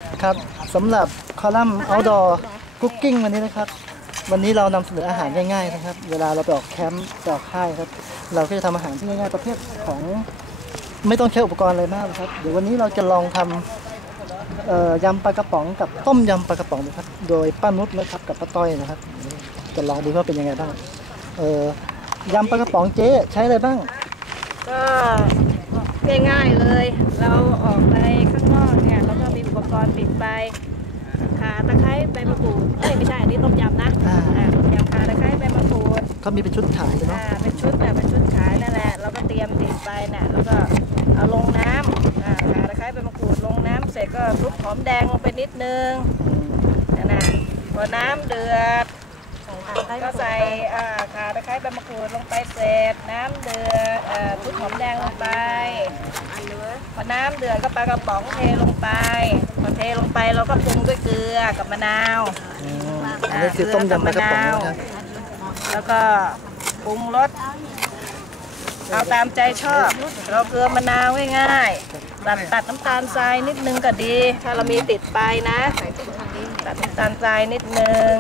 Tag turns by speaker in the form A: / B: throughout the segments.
A: ครับสำหรับคอลัมน์ Outdoor Cooking วันนี้นะครับวันนี้เรานำเสนออาหารง่ายๆนะครับเวลาเราไปออกแคมป์ไปออกค่ายครับเราก็จะทำอาหารที่ง่ายๆประเภทของไม่ต้องใช้อุปกรณ์อะไรมากครับเดี๋ยววันนี้เราจะลองทำยำปลากระป๋องกับต้มยำปลากระป๋องนะครับโดยป้านุชนะครับกับป้าต้อยนะครับจะลองดูว่าเป็นยังไงบ้างยำปลากระป๋องเจ๊ใช้อะไรบ้าง
B: ก็ง่ายๆเลยเราออกไปข้างนอกเนี่ยเราก็มีอุปกรณ์ติดไปข่าตะไคร้ใบมะกรูดไม่ใช่อันนี้ต้มยำนะต้มยำข่าตะไคร้ใบมะกรูด
A: เขามีเป็นชุดขายเลยเนาะ
B: เป็นชุดขายนั่นแหละเราก็เตรียมติดไปเนี่ยแล้วก็เอาลงน้ำข่าตะไคร้ใบมะกรูดลงน้ำเสร็จก็คลุกหอมแดงลงไปนิดนึงนะพอน้ำเดือดก็ใส่ข่าตะไคร้ใบมะกรูดลงไปเสร็จน้ำเดือดคลุกหอมแดงลงไปพอน้ำเดือดก็ปลากระป๋องเทลงไปพอเทลงไปเราก็ปรุงด้วยเกลือกับมะนาว
A: อันนี้คือต้มยำปลากระป๋องนะครับ
B: แล้วก็ปรุงรสเอาตามใจชอบเราเกลือมะนาวง่ายๆตัดน้ำตาลทรายนิดนึงก็ดีถ้าเรามีติดไปนะตัดน้ำตาลทรายนิดนึง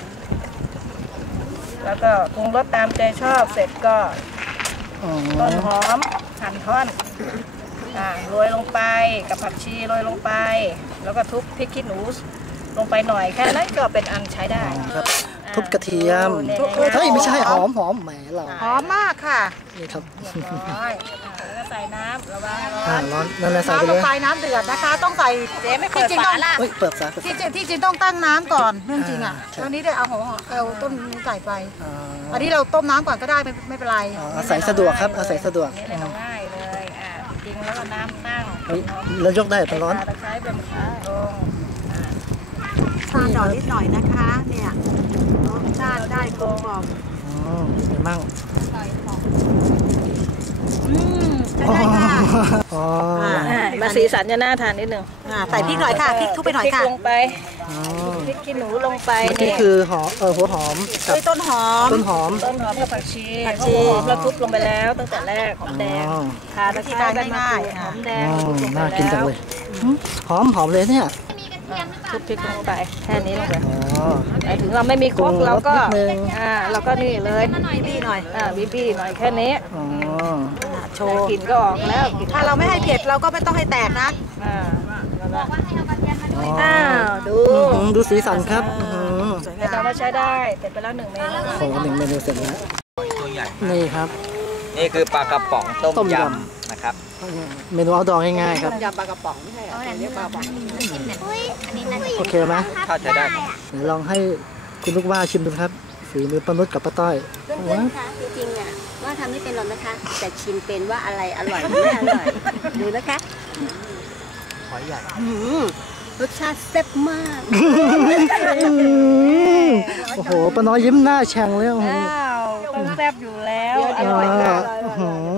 B: แล้วก็ปรุงรสตามใจชอบเสร็จก็ต้นหอมหั่นท่อนโรยลงไปกับผักชีโรยลงไปแล้วก็ทุบพริกขี้หนูลงไปหน่อยแค่นั้นก็เป็นอันใช้ได้
A: ครับทุบกระเทียมเฮ้ยไม่ใช่หอมแหมเรา
C: หอมมากค่ะ
A: นี่ครับ
B: แล้วก็ใส่น้ำระวัง
A: ร้อนนั่นแหละใส่ไปเลย
C: ไฟน้ำเดือดนะคะต้องใส่
B: เจ๊ไม่เปิดฝาล่ะ
A: เปิดฝา
C: ที่จริงต้องตั้งน้ำก่อนเรื่องจริงอ่ะตอนนี้ได้เอาต้นใส่ไปอันนี้เราต้มน้ำก่อนก็ได้ไม่เป็นไร
A: ใส่สะดวกครับใส่สะดวก
B: ง่ายเลยจริงแล้วก็น้ำตั้ง
A: แล้วยกได้เป็นร้อน
B: ตะไคร้เป็นขาลง
C: ชาดอกนิดหน่อยนะคะเนี่ยรสชาติได้กลมกล่อม
A: เป็นมั่ง
C: ใช่ค่ะ
B: มาสีสันจะน่าทานนิดนึง
C: ใส่พริกหน่อยค่ะพริกทุบไปหน่อยค่ะ
B: ลงไปพริกขี้หนูลงไป
A: นี่คือหัวหอม
C: กับต้นหอม
B: กับผักชีหอมแล้วทุบลงไปแล้วตั้งแต่แรกหอมแดงข่าตะไคร้ใบมะกรูดหอมแดง
A: น่ากินจังเลยหอมเลยเนี่ย
B: ทุบพริกลงไปแค่นี้ลงไปถึงเราไม่มีครกเราก็นี่เลย
C: บี้หน่อย
B: บี้หน่อยแค่นี้
C: โชว์
B: กลิ่นก็ออกแล้ว
C: ถ้าเราไม่ให้เผ็ดเราก็ไม่ต้องให้แตกนะ
A: ดูสีสันครับ
B: เรามาใช้ได้เสร็จไปแล้ว1 เมนู
A: 1 เมนูเสร็จแล้วนี่ครับ
D: นี่คือปลากระป๋องต้มยำนะครับ
A: เมนูเอาดองง่ายๆครับ
C: ยำปลากระป๋องไม่ใช่เรียกปลากระป๋อง
A: โอเคไหม
D: ถ้าใช้ได้
A: เดี๋ยวลองให้คุณลูกว่าชิมดูครับฝีมือป้านุชกับป้าต้อย
E: เพื่อนๆคะจริงๆอ่ะว่าทำไม่เป็นหรอกนะคะแต่ชิมเป็นว่าอะไรอร่อยไม่อร่อยดูนะคะ
D: หอยใหญ่
E: รสชาติแซ่บมาก
A: โอ้โหป้าน้อยยิ้มหน้าแฉ่งเลย
B: ต้องแซ่บอยู่แล้วอร่อย